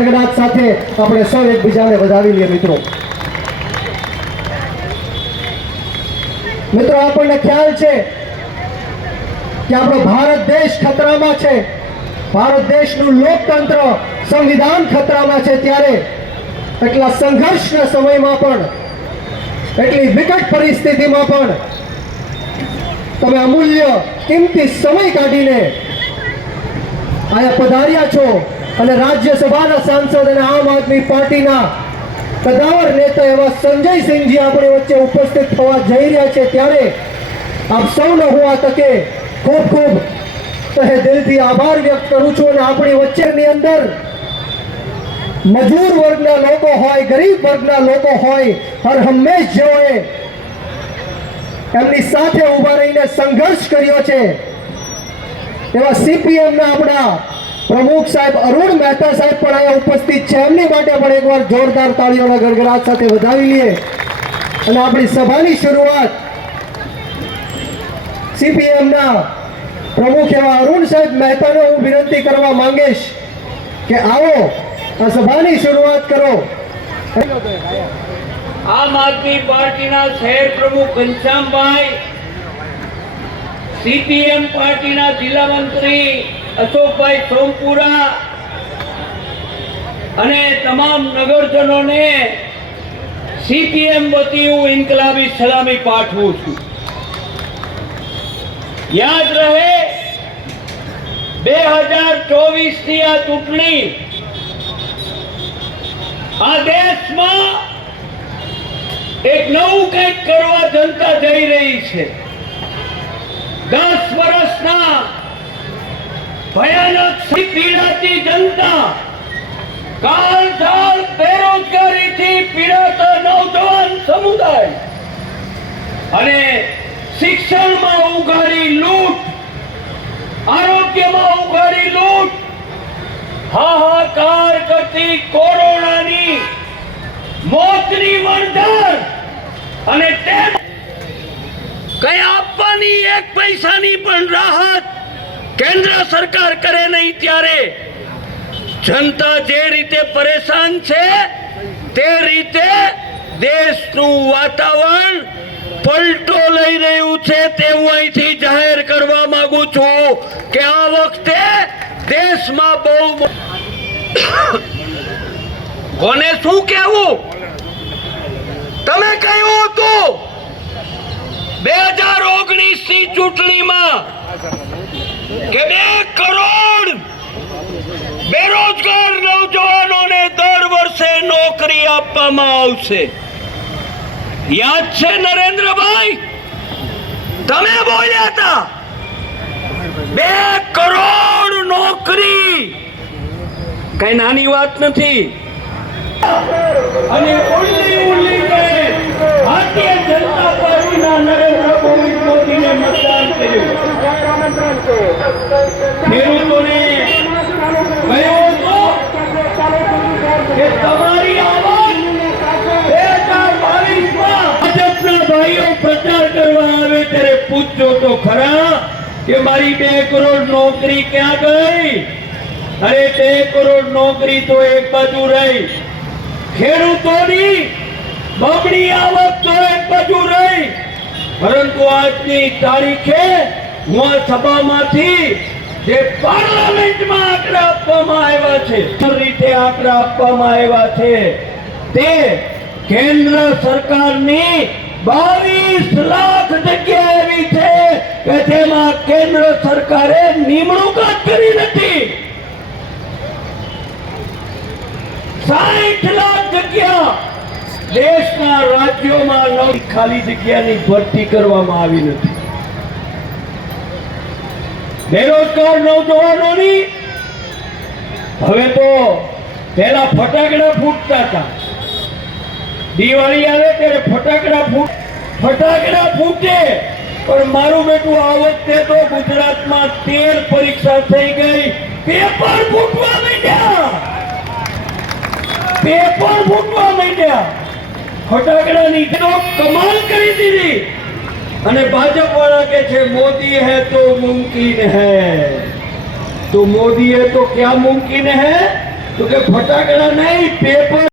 ગણગણાટ સાથે આપણે સૌ એકબીજાને વધાવી લઈએ મિત્રો. મિત્રો, આપણને ખ્યાલ છે કે આપણો ભારત દેશ ખતરામાં છે. ભારત દેશનું લોકતંત્ર સંવિધાન ખતરામાં છે ત્યારે એટલા સંઘર્ષના સમયમાં પણ, એટલી વિકટ પરિસ્થિતિમાં પણ તમે અમૂલ્ય કિંમતી સમય કાઢીને અહીંયા પધાર્યા છો. અને રાજ્યસભાના સાંસદ અને આમ આદમી પાર્ટીના કદાવર નેતા એવા સંજય સિંહજી આપણી વચ્ચે ઉપસ્થિત થવા જઈ રહ્યા છે ત્યારે આપ સૌનો હું આ તકે ખૂબ ખૂબ તહે દિલથી આભાર વ્યક્ત કરું છું અને આપણી વચ્ચેની અંદર મજૂર વર્ગના લોકો હોય, ગરીબ વર્ગના લોકો હોય, હર હંમેશ જેઓએ એમની સાથે ઊભા રહીને સંઘર્ષ કર્યો છે, એવા સીપીએમના આપણા પ્રમુખ સાહેબ અરુણ મહેતા સાહેબ પણ અહીંયા ઉપસ્થિત છે. એમની માટે પણ એકવાર જોરદાર તાળીઓના ગડગડાટ સાથે વધાવી લઈએ. અને આપણી સભાની શરૂઆત સીપીએમના પ્રમુખ એવા અરુણ સાહેબ મહેતાને હું વિનંતી કરવા માંગીશ કે આવો, આ સભાની શરૂઆત કરો. આમ આદમી પાર્ટીના શહેર પ્રમુખ ઘનશ્યામભાઈ, સીપીએમ પાર્ટીના જિલ્લા મંત્રી અશોકભાઈ સોમપુરા અને તમામ નગરજનોને સીપીએમ વતી હું ઇન્કલાબી સલામી પાઠવું છું. યાદ રહે, બે હજાર ચોવીસની આ ચૂંટણી આ દેશમાં એક નવું કંઈક કરવા જનતા જઈ રહી છે. દસ વર્ષના ભયાનક પીડાતી જનતા કાળઝાળ બેરોજગારીથી પીડાતા નવજવાન સમુદાય અને શિક્ષણમાં ઉઘાડી લૂંટ, આરોગ્યમાં ઉઘાડી લૂંટ, હાહાકાર કરતી કોરોનાની મોતની વણઝાર અને તેમ કઈ આપવાની એક પૈસાની પણ રાહત કેન્દ્ર સરકાર કરે નહીં ત્યારે જનતા જે રીતે પરેશાન છે, તે રીતે દેશનું વાતાવરણ પલટો લઈ રહ્યું છે તે હું અહીંથી જાહેર કરવા માંગુ છું કે આ વખતે દેશમાં બહુ કોને શું કહેવું? તમે કહ્યું હતું, બે હજાર ઓગણીસની ચૂંટણીમાં કે બે કરોડ બેરોજગાર નવજવાનોને દર વર્ષે નોકરી આપવામાં આવશે. યાદ છે નરેન્દ્રભાઈ? તમે બોલ્યા હતા. બે કરોડ નોકરી. કઈ નાની વાત નથી. અને ઉલ્લી ઉલ્લી કરે ભારતીય જનતા પાર્ટીના નરેન્દ્ર મોદી મોદીને મતદાન કર્યું મારી બે કરોડ નોકરી ક્યાં ગઈ? અરે બે કરોડ નોકરી તો એક બાજુ રહી. ખેડૂતોની બમણી આવક તો એક બાજુ રહી. પરંતુ આજની તારીખે હું સભામાંથી જે પાર્લામેન્ટમાં આંકડા આપવામાં આવ્યા છે રીતે આંકડા આપવામાં આવ્યા છે, તે કેન્દ્ર સરકારની બાવીસ લાખ જગ્યા એવી છે કે જેમાં કેન્દ્ર સરકારે નિમણૂક જ કરી નથી. સાઠ લાખ જગ્યા દેશના રાજ્યોમાં નવી ખાલી જગ્યાની ભરતી કરવામાં આવી નથી. બેરોજગાર નવજવાનોની? હવે તો પેલા ફટાકડા ફૂટતા હતા. દિવાળી આવે ત્યારે ફટાકડા ફૂટ ફટાકડા ફૂટે. પણ મારું બેટું આ વખતે તો ગુજરાતમાં તેર પરીક્ષા થઈ ગઈ. પેપર ફૂટવા માંડ્યા. પેપર ફૂટવા માંડ્યા. ફટાકડાની કમાલ કરી દીધી. અને ભાજપ વાળા કે છે, મોદી હે તો મુમકિન હે. તો મોદી હે તો ક્યાં મુમકિન હે? તો કે ફટાકડા નહીં, પેપર